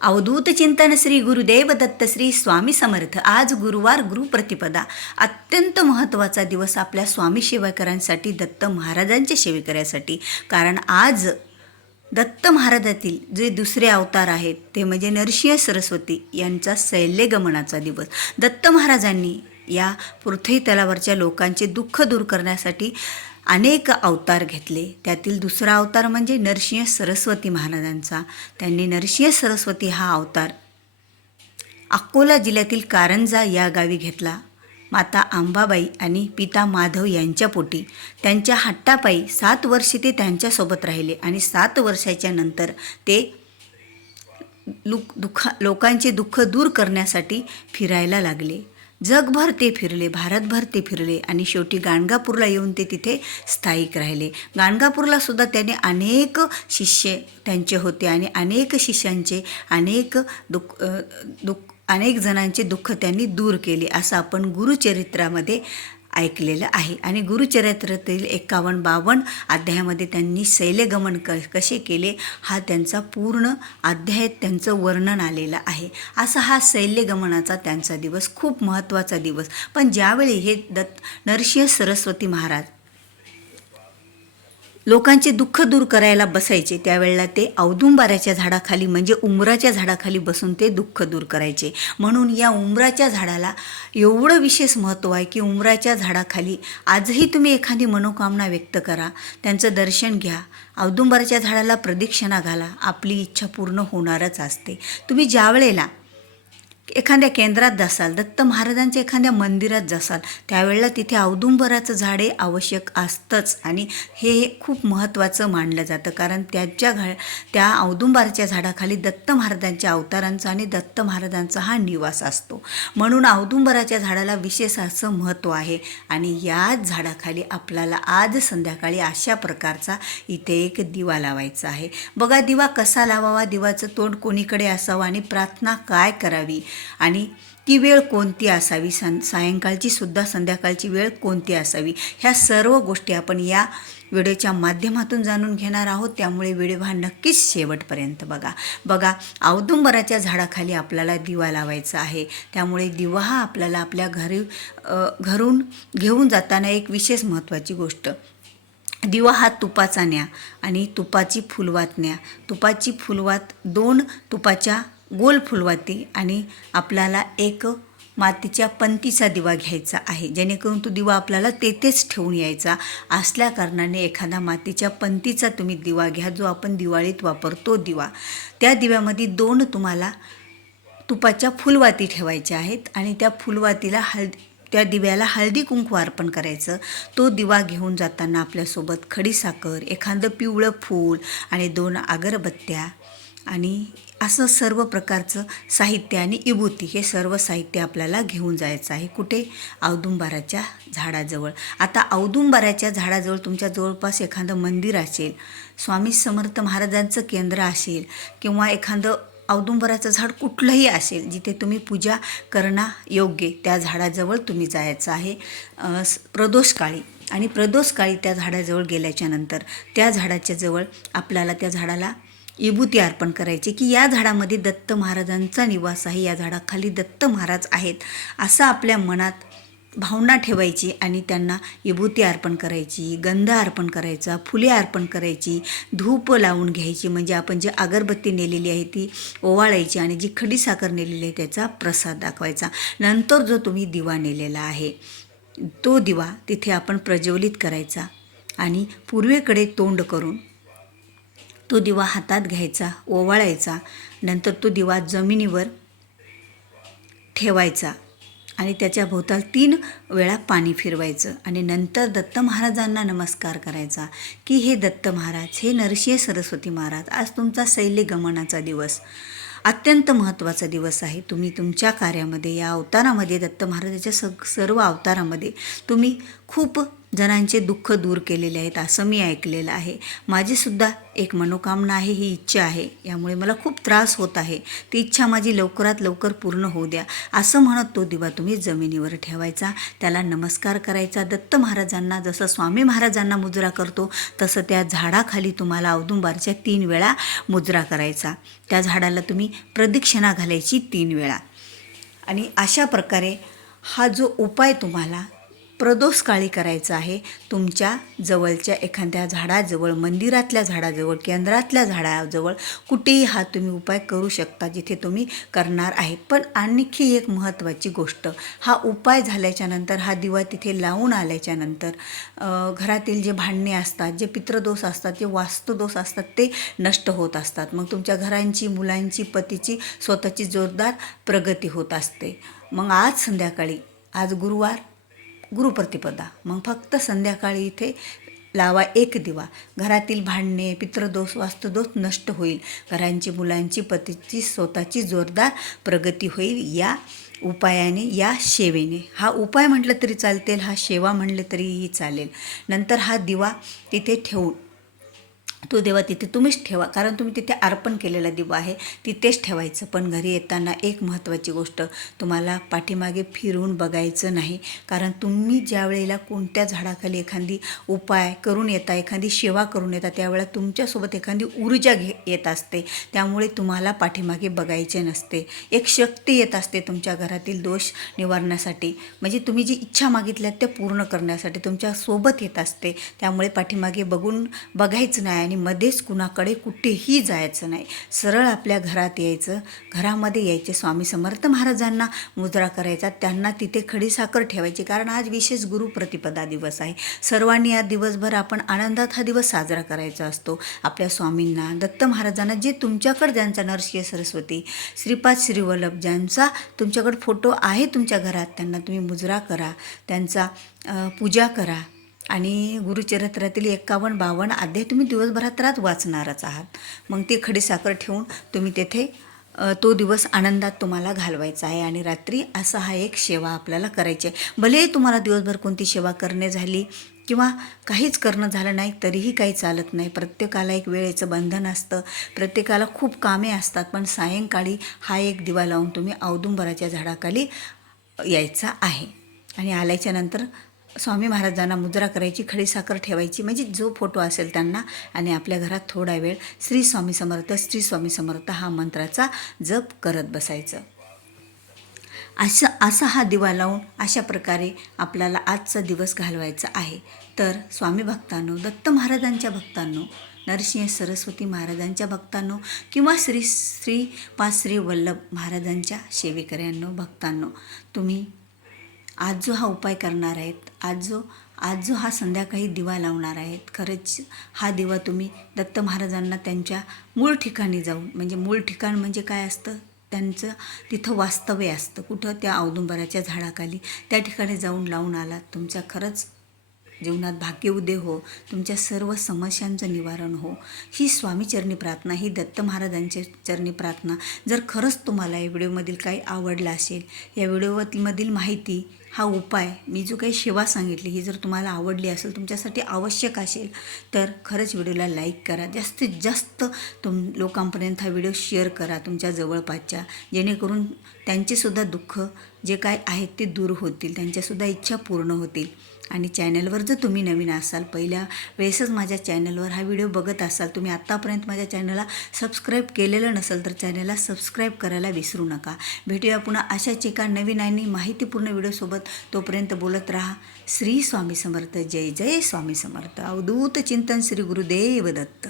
अवधूत चिंतन श्री गुरुदेव दत्त श्री स्वामी समर्थ। आज गुरुवार गुरुप्रतिपदा, अत्यंत महत्त्वाचा दिवस आपल्या स्वामी सेवेकरांसाठी, दत्त महाराजांच्या सेवेकऱ्यासाठी। कारण आज दत्त महाराजातील जे दुसरे अवतार आहेत ते म्हणजे नरसिंह सरस्वती यांचा शैल्यगमनाचा दिवस। दत्त महाराजांनी या पृथ्वी तलावरच्या लोकांचे दुःख दूर करण्यासाठी अनेक अवतार घेतले। त्यातील दुसरा अवतार म्हणजे नरसिंह सरस्वती महाराजांचा। त्यांनी नरसिंह सरस्वती हा अवतार अकोला जिल्ह्यातील कारंजा या गावी घेतला। माता अंबाबाई आणि पिता माधव यांच्या पोटी त्यांच्या हट्टापायी 7 वर्षे ते त्यांच्यासोबत राहिले आणि 7 वर्षाच्या नंतर ते लोकांचे दुःख दूर करण्यासाठी फिरायला लागले। जगभर ते फिरले, भारतभर ते फिरले आणि शेवटी गाणगापूरला येऊन ते तिथे स्थायिक राहिले। गाणगापूरला सुद्धा त्याने अनेक शिष्य त्यांचे होते आणि अनेक शिष्यांचे अनेक जणांचे दुःख त्यांनी दूर केले, असं आपण गुरुचरित्रामध्ये ऐकलेलं आहे। आणि गुरुचरित्रातील 51-52 अध्यायामध्ये त्यांनी शैल्यगमन कसे केले हा त्यांचा पूर्ण अध्यायात त्यांचं वर्णन आलेलं आहे। असा हा शैल्यगमनाचा त्यांचा दिवस खूप महत्त्वाचा दिवस। पण ज्यावेळी हे नरसिंह सरस्वती महाराज लोकांचे दुःख दूर करायला बसायचे त्यावेळेला ते औदुंबराच्या झाडाखाली म्हणजे उंबराच्या झाडाखाली बसून ते दुःख दूर करायचे। म्हणून या उंबराच्या झाडाला एवढं विशेष महत्त्व आहे की उंबराच्या झाडाखाली आजही तुम्ही एखादी मनोकामना व्यक्त करा, त्यांचं दर्शन घ्या, औदुंबराच्या झाडाला प्रदक्षिणा घाला, आपली इच्छा पूर्ण होणारच असते। तुम्ही ज्या वेळेला एखाद्या केंद्रात जासाल, दत्त महाराजांच्या एखाद्या मंदिरात जासाल, त्यावेळेला तिथे औदुंबराचं झाडे आवश्यक असतंच आणि हे खूप महत्त्वाचं मानलं जातं। कारण त्या औदुंबराच्या झाडाखाली दत्त महाराजांच्या अवतारांचा आणि दत्त महाराजांचा हा निवास असतो। म्हणून औदुंबराच्या झाडाला विशेष असं महत्त्व आहे। आणि याच झाडाखाली आपल्याला आज संध्याकाळी अशा प्रकारचा इथे एक दिवा लावायचा आहे। बघा दिवा कसा लावावा, दिवाचं तोंड कोणीकडे असावं आणि प्रार्थना काय करावी आणि ती वेळ कोणती असावी, सायंकाळची सुद्धा संध्याकाळची वेळ कोणती असावी, ह्या सर्व गोष्टी आपण या व्हिडिओच्या माध्यमातून जाणून घेणार आहोत। त्यामुळे व्हिडिओ हा नक्कीच शेवटपर्यंत बघा औदुंबराच्या झाडाखाली आपल्याला दिवा लावायचा आहे। त्यामुळे दिवा हा आपल्याला आपल्या घरून घेऊन जाताना एक विशेष महत्त्वाची गोष्ट, दिवा हा तुपाचा न्या आणि तुपाची फुलवात न्या। तुपाची फुलवात 2 तुपाच्या गोल फुलवाती आणि आपल्याला एक मातीच्या पंतीचा दिवा घ्यायचा आहे, जेणेकरून तो दिवा आपल्याला तेथेच ठेवून यायचा असल्या कारणाने एखादा मातीच्या पंतीचा तुम्ही दिवा घ्या, जो आपण दिवाळीत वापरतो दिवा। त्या दिव्यामध्ये 2 तुम्हाला तुपाच्या फुलवाती ठेवायच्या आहेत आणि त्या फुलवातीला त्या दिव्याला हळदी कुंकू अर्पण करायचं। तो दिवा घेऊन जाताना आपल्यासोबत खडीसाखर, एखादं पिवळं फूल आणि 2 अगरबत्त्या आणि असं सर्व प्रकारचं साहित्य आणि विभूती, हे सर्व साहित्य आपल्याला घेऊन जायचं आहे। कुठे? औदुंबराच्या झाडाजवळ। आता औदुंबराच्या झाडाजवळ तुमच्या जवळपास एखादं मंदिर असेल, स्वामी समर्थ महाराजांचं केंद्र असेल किंवा एखादं औदुंबराचं झाड कुठलंही असेल जिथे तुम्ही पूजा करणं योग्य, त्या झाडाजवळ तुम्ही जायचं आहे प्रदोषकाळी। आणि प्रदोषकाळी त्या झाडाजवळ गेल्याच्या नंतर त्या झाडाच्या जवळ आपल्याला त्या झाडाला विभूती अर्पण करायची की या झाडामध्ये दत्त महाराजांचा निवास आहे, या झाडाखाली दत्त महाराज आहेत, असं आपल्या मनात भावना ठेवायची आणि त्यांना विभूती अर्पण करायची, गंध अर्पण करायचा, फुले अर्पण करायची, धूप लावून घ्यायची, म्हणजे आपण जी अगरबत्ती नेलेली आहे ती ओवाळायची आणि जी खडीसाखर नेलेली आहे त्याचा प्रसाद दाखवायचा। नंतर जो तुम्ही दिवा नेलेला आहे तो दिवा तिथे आपण प्रज्वलित करायचा आणि पूर्वेकडे तोंड करून तो दिवा हातात घ्यायचा, ओवाळायचा। नंतर तो दिवा जमिनीवर ठेवायचा आणि त्याच्या भोवताल 3 वेळा पाणी फिरवायचं आणि नंतर दत्त महाराजांना नमस्कार करायचा की हे दत्त महाराज, हे नरसिंह सरस्वती महाराज, आज तुमचा शैल्यगमनाचा दिवस, अत्यंत महत्त्वाचा दिवस आहे। तुम्ही तुमच्या कार्यामध्ये, या अवतारामध्ये, दत्त महाराजाच्या सर्व अवतारामध्ये तुम्ही खूप जणांचे दुःख दूर केलेले आहेत असं मी ऐकलेलं आहे. माझीसुद्धा एक मनोकामना आहे, ही इच्छा आहे. यामुळे मला खूप त्रास होत आहे. ती इच्छा माझी लवकरात लवकर पूर्ण होऊ द्या असं म्हणत तो दिवा तुम्ही जमिनीवर ठेवायचा, त्याला नमस्कार करायचा. दत्त महाराजांना जसं स्वामी महाराजांना मुजरा करतो तसं त्या झाडाखाली तुम्हाला औदुंबराच्या 3 वेळा मुजरा करायचा. त्या झाडाला तुम्ही प्रदक्षिणा घालायची 3 वेळा. आणि अशा प्रकारे हा जो उपाय तुम्हाला प्रदोष काळी करायचा आहे. तुमच्या जवळच्या एखाद्या झाडाजवळ, मंदिरातल्या झाडाजवळ, केंद्रातल्या झाडाजवळ कुठेही हा तुम्ही उपाय करू शकता जिथे तुम्ही करणार आहे. पण आणखी एक महत्त्वाची गोष्ट, हा उपाय झाल्याच्यानंतर, हा दिवा तिथे लावून आल्याच्यानंतर घरातील जे भांडणे असतात, जे पितृदोष असतात, जे वास्तुदोष असतात ते नष्ट होत असतात. मग तुमच्या घरांची, मुलांची, पतीची, स्वतःची जोरदार प्रगती होत असते. मग आज संध्याकाळी, आज गुरुवार, गुरुप्रतिपदा, मग फक्त संध्याकाळी इथे लावा एक दिवा. घरातील भांडणे, पितृदोष, वास्तुदोष नष्ट होईल. घरांची, मुलांची, पतीची, स्वतःची जोरदार प्रगती होईल या उपायाने, या सेवेने. हा उपाय म्हटलं तरी चालतील, हा सेवा म्हणले तरीही चालेल. नंतर हा दिवा तिथे ठेवून, तो दिवा तिथे तुम्हीच ठेवा, कारण तुम्ही तिथे अर्पण केलेला दिवा आहे, तिथेच ठेवायचं. पण घरी येताना एक महत्त्वाची गोष्ट, तुम्हाला पाठीमागे फिरून बघायचं नाही. कारण तुम्ही ज्या वेळेला कोणत्या झाडाखाली एखादी उपाय करून येता, एखादी सेवा करून येता, त्यावेळेला तुमच्यासोबत एखादी ऊर्जा येत असते. त्यामुळे तुम्हाला पाठीमागे बघायचे नसते. एक शक्ती येत असते तुमच्या घरातील दोष निवारण्यासाठी, म्हणजे तुम्ही जी इच्छा मागितल्यात त्या पूर्ण करण्यासाठी तुमच्यासोबत येत असते. त्यामुळे पाठीमागे बघायचं नाही आणि मध्येच कुणाकडे कुठेही जायचं नाही. सरळ आपल्या घरात यायचं, घरामध्ये यायचे, स्वामी समर्थ महाराजांना मुजरा करायचा, त्यांना तिथे खडीसाखर ठेवायची. कारण आज विशेष गुरुप्रतिपदा दिवस आहे. सर्वांनी या दिवसभर आपण आनंदात हा दिवस साजरा करायचा असतो. आपल्या स्वामींना, दत्त महाराजांना, जे तुमच्याकडे, ज्यांचा नरसिंह सरस्वती, श्रीपाद श्रीवल्लभ, ज्यांचा तुमच्याकडे फोटो आहे तुमच्या घरात, त्यांना तुम्ही मुजरा करा, त्यांचा पूजा करा. आणि गुरुचरित्रातील 51-52 अध्याय तुम्ही दिवसभरात वाचणारच आहात. मग ते खडीसाखर ठेवून तुम्ही तेथे तो दिवस आनंदात तुम्हाला घालवायचा आहे. आणि रात्री असा हा एक सेवा आपल्याला करायची आहे. भले तुम्हाला दिवसभर कोणती सेवा करणे झाली किंवा काहीच करणं झालं नाही तरीही काही चालत नाही. प्रत्येकाला एक वेळेचं बंधन असतं, प्रत्येकाला खूप कामे असतात. पण सायंकाळी हा एक दिवा लावून तुम्ही औदुंबराच्या झाडाखाली यायचा आहे. आणि आल्याच्यानंतर स्वामी महाराजांना मुजरा करायची, खडीसाखर ठेवायची, म्हणजे जो फोटो असेल त्यांना, आणि आपल्या घरात थोडा वेळ श्री स्वामी समर्थ, श्री स्वामी समर्थ हा मंत्राचा जप करत बसायचं. असा हा दिवा लावून अशा प्रकारे आपल्याला आजचा दिवस घालवायचा आहे. तर स्वामी भक्तांनो, दत्त महाराजांच्या भक्तांनो, नरसिंह सरस्वती महाराजांच्या भक्तांनो, किंवा श्रीपाद श्री वल्लभ महाराजांच्या सेवेकऱ्यांनो, भक्तांनो, तुम्ही आज जो हा उपाय करणार आहेत, आज जो हा संध्याकाळी दिवा लावणार आहेत, खरंच हा दिवा तुम्ही दत्त महाराजांना त्यांच्या मूळ ठिकाणी जाऊन, म्हणजे मूळ ठिकाण म्हणजे काय असतं, त्यांचं तिथं वास्तव्य असतं कुठं, त्या औदुंबराच्या झाडाखाली, त्या ठिकाणी जाऊन लावून आलात, तुमच्या खरंच जीवनात भाग्योदय हो, तुमच्या सर्व समस्यांचं निवारण हो, ही स्वामीचरणी प्रार्थना, ही दत्त महाराजांच्या चरणी प्रार्थना. जर खरंच तुम्हाला या व्हिडिओमधील काही आवडलं असेल, या व्हिडिओमधील माहिती, हा उपाय, मी जो काही सेवा सांगितली, ही जर तुम्हाला आवडली असेल, तुमच्यासाठी आवश्यक असेल, तर खरंच व्हिडिओला लाईक करा. जास्तीत जास्त लोकांपर्यंत हा व्हिडिओ शेअर करा तुमच्या जवळपासच्या, जेणेकरून त्यांचेसुद्धा दुःख जे काय आहेत ते दूर होतील, त्यांच्यासुद्धा इच्छा पूर्ण होतील. आणि चॅनलवर जर तुम्ही नवीन असाल, पहिल्या वेळेसच माझ्या चॅनलवर हा व्हिडिओ बघत असाल, तुम्ही आत्तापर्यंत माझ्या चॅनलला सबस्क्राईब केलेलं नसेल, तर चॅनलला सबस्क्राईब करायला विसरू नका. भेटूया पुन्हा अशाच एका नवीन आणि माहितीपूर्ण व्हिडिओसोबत. तोपर्यंत बोलत राहा श्री स्वामी समर्थ. जय जय स्वामी समर्थ. अवधूत चिंतन श्री गुरुदेव दत्त.